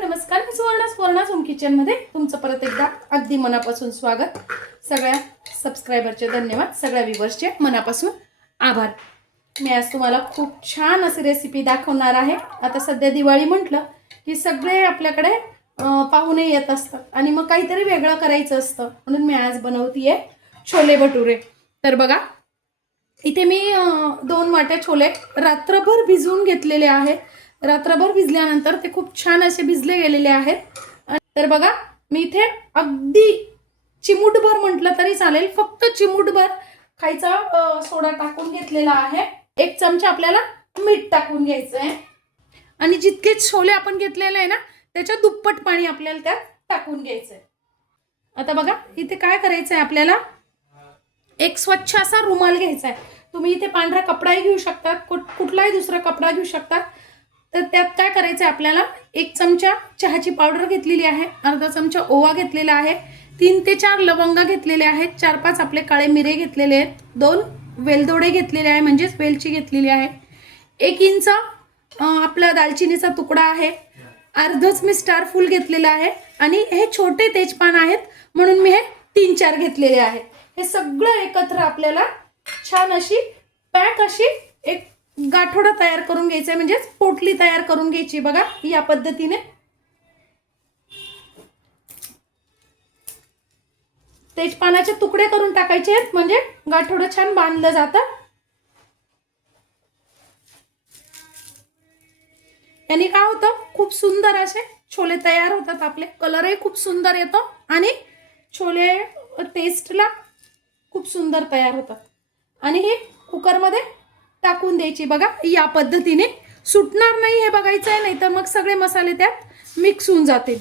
नमस्कार मी सुवर्णा सुवर्णा होम किचनमध्ये तुमचं परत एकदा अगदी मनापासून स्वागत. सगळ्या सबस्क्रायबरचे धन्यवाद सगळ्या व्ह्युअर्सचे मनापासून आभार. मी आज तुम्हाला खूप छान अशी रेसिपी दाखवणार आहे. आता सध्या दिवाळी म्हटलं की सगळे आपल्याकडे पाहुणे येत असतात आणि मग काहीतरी वेगळं करायचं असतं. म्हणून मी आज बनवतीये छोले भटुरे. तर बघा इथे मी दोन वाट्या छोले रात्रभर भिजवून घेतलेले आहेत. रात्रभर भिजल्यानंतर ते खूप छान असे भिजले गेलेले आहेत. तर बघा मी इथे अगदी चिमूटभर म्हटलं तरी चालेल. फक्त चिमूटभर खायचा सोडा टाकून घेतलेला आहे. एक चमचा आपल्याला मीठ टाकून घ्यायचं आहे आणि जितके छोले आपण घेतलेले आहे ना त्याच्या दुप्पट पाणी आपल्याला त्यात टाकून घ्यायचं आहे आता बघा इथे काय करायचं आहे आपल्याला? एक स्वच्छ असा रुमाल घ्यायचा आहे तुम्ही इथे पांढरा कपडाही घेऊ शकतात कुठ- कुठलाही दुसरा कपडा घेऊ शकतात. तर त्यात काय करायचं आहे आपल्याला? एक चमचा चहाची पावडर घेतलेली आहे अर्धा चमचा ओवा घेतलेला आहे तीन ते चार लवंगा घेतलेले आहेत चार पाच आपले काळे मिरे घेतलेले आहेत दोन वेलदोडे घेतलेले आहे म्हणजेच वेलची घेतलेली आहे. एक इंच आपला दालचिनीचा तुकडा आहे अर्धच मी स्टार फूल घेतलेलं आहे आणि हे छोटे तेजपान आहेत म्हणून मी हे तीन चार घेतलेले आहे. हे सगळं एकत्र आपल्याला छान अशी पॅक अशी एक गाठोडा तयार करून घ्यायचा आहे म्हणजेच पोटली तयार करून घ्यायची बघा या पद्धतीने. तेजपानाचे तुकडे करून टाकायचे आहेत म्हणजे गाठोडं छान बांधलं जातं. याने काय होतं खूप सुंदर असे छोले तयार होतात आपले. कलरही खूप सुंदर येतो आणि छोले टेस्टला खूप सुंदर तयार होतात. आणि हे कुकरमध्ये टाकून द्यायची. बघा या पद्धतीने सुटणार नाही हे बघायचं आहे नाही तर मग सगळे मसाले त्यात मिक्स होऊन जातील.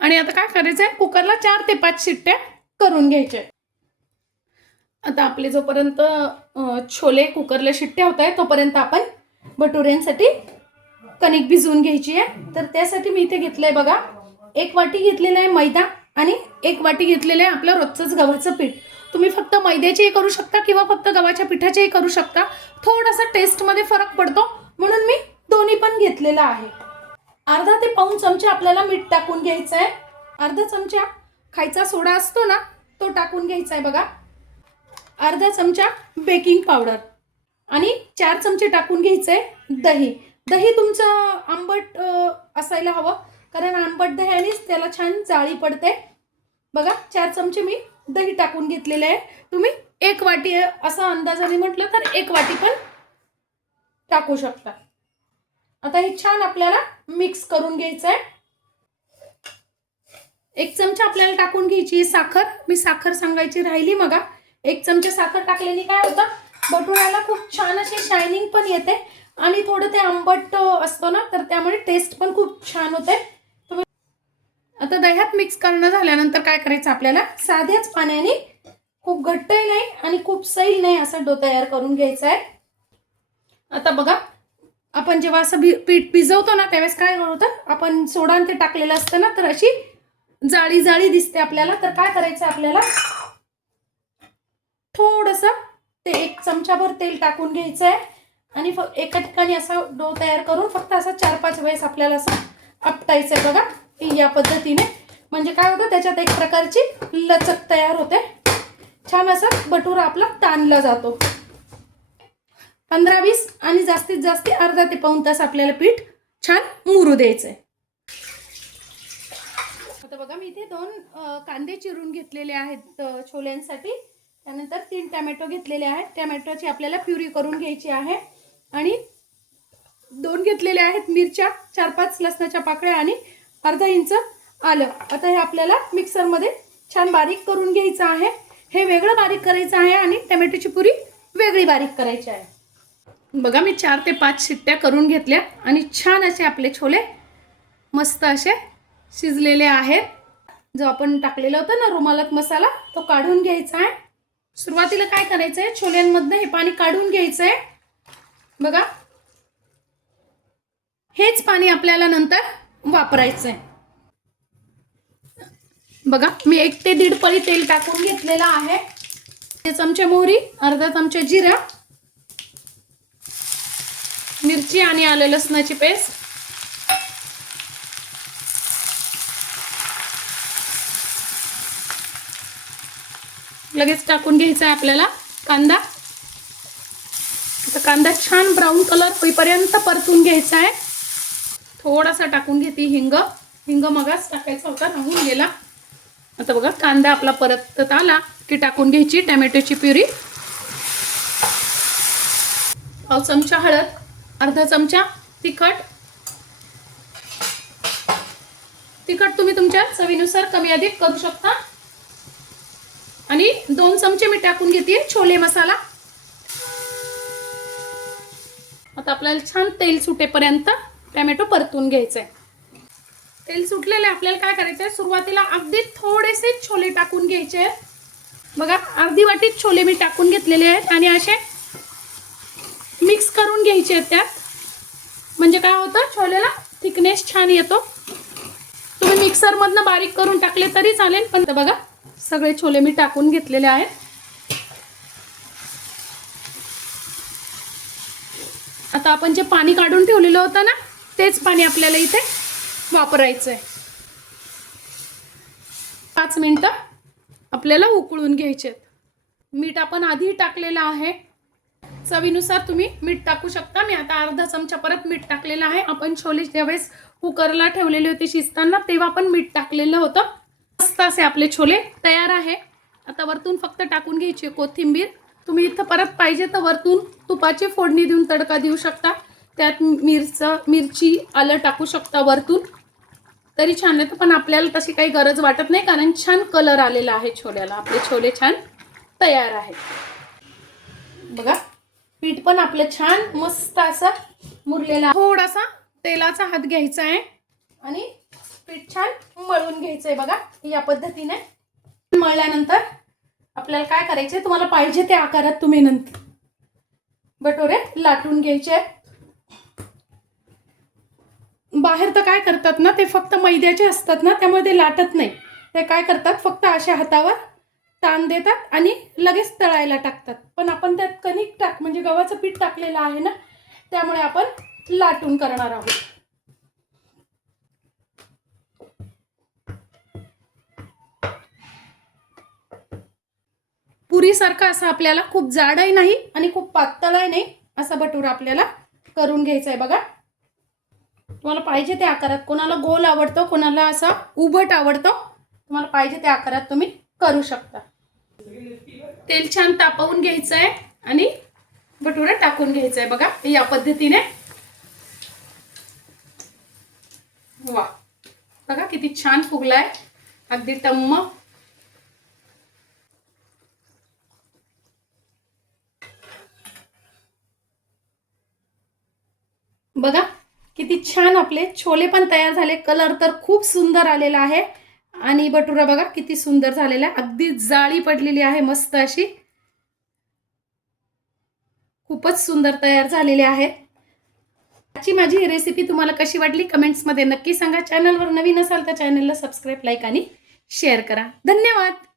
आणि आता काय करायचं आहे कुकरला चार ते पाच शिट्ट्या करून घ्यायच्या. आता आपले जोपर्यंत छोले कुकरला शिट्ट्या होत आहे तोपर्यंत आपण भटुऱ्यांसाठी कणिक भिजवून घ्यायची आहे. तर त्यासाठी मी इथे घेतलंय बघा एक वाटी घेतलेला आहे मैदा आणि एक वाटी घेतलेलं आहे आपलं रोजचंच गव्हाचं पीठ. तुम्ही फक्त मैद्याचेही करू शकता किंवा फक्त गव्हाच्या पिठाचेही करू शकता. थोडासा टेस्टमध्ये फरक पडतो. म्हणून मी दोन्ही पण घेतलेलं आहे. अर्धा ते पाऊन चमचा आपल्याला मीठ टाकून घ्यायचं आहे अर्धा चमचा खायचा सोडा असतो ना तो टाकून घ्यायचा आहे बघा. अर्धा चमचा बेकिंग पावडर आणि चार चमचे टाकून घ्यायचं आहे दही. दही तुमचं आंबट असायला हवं. कारण आंबट दह्यानेच त्याला छान जाळी पडते. बघा चार चमचे मी दही टाकून घेतलेले आहे. तुम्ही एक वाटी असा अंदाजाने म्हटलं तर एक वाटी पण टाकू शकता. आता हे छान आपल्याला मिक्स करून घ्यायचं आहे एक चमचा आपल्याला टाकून घ्यायची साखर. मी साखर सांगायची राहिली मगा. एक चमचा साखर टाकल्याने काय होतं? बटुऱ्याला खूप छान अशी शायनिंग पण येते आणि थोडं ते आंबट असतो ना तर त्यामुळे टेस्ट पण खूप छान होते. आता दह्यात मिक्स करणं झाल्यानंतर काय करायचं आपल्याला? साध्याच पाण्याने खूप घट्टही नाही आणि खूप सैल नाही असा डो तयार करून घ्यायचा आहे. आता बघा आपण जेव्हा असं भि पीठ भिजवतो ना त्यावेळेस काय होतं? आपण सोडा ते टाकलेलं असतं ना तर अशी जाळी जाळी दिसते आपल्याला. तर काय करायचं आपल्याला? थोडस ते एक चमचाभर तेल टाकून घ्यायचं आहे. आणि फक्त एका ठिकाणी असा डो तयार करून फक्त असा चार पाच वेळेस आपल्याला असं आपटायचं आहे. बघा या पद्धतीने म्हणजे काय होतं त्याच्यात एक प्रकारची लचक तयार होते. छान असा बटुरा आपला ताणला जातो. पंधरा वीस आणि जास्तीत जास्त अर्धा ते पाऊन तास आपल्याला पीठ छान मुरू द्यायचंय. आता बघा मी इथे दोन कांदे चिरून घेतलेले आहेत छोल्यांसाठी. त्यानंतर तीन टॅमॅटो घेतलेले आहेत. टॅमॅटोची आपल्याला प्युरी करून घ्यायची आहे. आणि दोन घेतलेले आहेत मिरच्या चार पाच लसणाच्या पाकळ्या आणि अर्धा इंच आलं. आता हे आपल्याला मिक्सरमध्ये छान बारीक करून घ्यायचं आहे. हे वेगळं बारीक करायचं आहे आणि टमॅटोची पुरी वेगळी बारीक करायची आहे. बघा मी चार ते पाच शिट्ट्या करून घेतल्या आणि छान असे आपले छोले मस्त असे शिजलेले आहेत. जो आपण टाकलेला होता ना रुमालात मसाला तो काढून घ्यायचा आहे. सुरुवातीला काय करायचं आहे छोल्यांमधनं हे पाणी काढून घ्यायचं आहे बघा हेच पाणी आपल्याला नंतर वापरायचंय. बघा मी एक ते दीड पळी तेल टाकून घेतलेलं आहे. ते चमचे मोहरी अर्धा चमचे जिरा मिरची आणि आले लसणाची पेस्ट. लगेच टाकून घ्यायचा आहे आपल्याला कांदा. आता कांदा छान ब्राऊन कलर होईपर्यंत परतून घ्यायचा आहे थोडासा टाकून घेते हिंग. हिंग मगाच टाकायचा होता राहून गेला. आता बघा कांदा आपला परतत आला की टाकून घ्यायची टॅमॅटोची प्युरी. पाव चमचा हळद अर्धा चमचा तिखट. तिखट तुम्ही तुमच्या चवीनुसार कमी अधिक करू शकता. आणि दोन चमचे मी टाकून घेते छोले मसाला. आता आपल्याला छान तेल सुटेपर्यंत टॅमॅटो परतून घ्यायचं आहे तेल सुटलेलं आहे आपल्याला काय करायचं आहे सुरुवातीला अगदी थोडेसे छोले टाकून घ्यायचे. आहेत बघा अर्धी वाटीत छोले मी टाकून घेतलेले आहेत आणि असे मिक्स करून घ्यायचे आहेत त्यात. म्हणजे काय होतं? छोलेला थिकनेस छान येतो. तुम्ही मिक्सरमधनं बारीक करून टाकले तरी चालेल पण बघा सगळे छोले मी टाकून घेतलेले आहेत. आता आपण जे पाणी काढून ठेवलेलं होतं ना तेच पाणी आपल्याला इथे वापरायचं आहे पाच मिनटं आपल्याला उकळून घ्यायचे मीठ आपण आधी टाकलेलं आहे. चवीनुसार तुम्ही मीठ टाकू शकता. मी आता अर्धा चमचा परत मीठ टाकलेलं आहे. आपण छोले ज्यावेळेस कुकरला ठेवलेले होते शिजताना तेव्हा पण मीठ टाकलेलं होतं. मस्त असे आपले छोले तयार आहे. आता वरतून फक्त टाकून घ्यायची कोथिंबीर. तुम्ही इथं परत पाहिजे तर वरतून तुपाची फोडणी देऊन तडका देऊ शकता. त्यात मिरचं मिरची आलं टाकू शकता वरतून. तरी छान येतं पण आपल्याला तशी काही गरज वाटत नाही कारण छान कलर आलेला आहे छोल्याला. आपले छोले छान तयार आहेत. बघा पीठ पण आपलं छान मस्त असं मुरलेला. थोडासा तेलाचा हात घ्यायचा आहे आणि पीठ छान मळून घ्यायचं आहे बघा या पद्धतीने. मळल्यानंतर आपल्याला काय करायचंय? तुम्हाला पाहिजे त्या आकारात तुम्ही नंतर बटोरे लाटून घ्यायचे. बाहेर तर काय करतात ना ते फक्त मैद्याचे असतात ना त्यामुळे ते लाटत नाही. ते काय करतात फक्त अशा हातावर ताण देतात आणि लगेच तळायला टाकतात. पण आपण त्यात कणिक टाक म्हणजे गव्हाचं पीठ टाकलेलं आहे ना त्यामुळे आपण लाटून करणार आहोत. पुरीसारखा असा आपल्याला खूप जाडही नाही आणि खूप पातळही नाही असा भटूर आपल्याला करून घ्यायचा आहे बघा. तुम्हाला पाहिजे त्या आकारात? कोणाला गोल आवडतो कोणाला असा उभट आवडतो? तुम्हाला पाहिजे त्या आकारात तुम्ही करू शकता. तेल छान तापवून घ्यायचं आहे आणि भटुरा टाकून घ्यायचं आहे बघा या पद्धतीने. वा. बघा किती छान फुगलाय. अगदी टम्म बघा किती छान आपले. छोले पण तयार झाले. कलर तर खूप सुंदर आलेला आहे. आणि बटुरा बघा किती सुंदर झालेला आहे. अगदी जाळी पडलेली आहे मस्त अशी. खूपच सुंदर तयार झालेले आहे. आजची माझी रेसिपी तुम्हाला कशी वाटली? कमेंट्समध्ये नक्की सांगा. चॅनलवर नवीन असाल तर चॅनलला सबस्क्राईब लाईक आणि शेअर करा. धन्यवाद!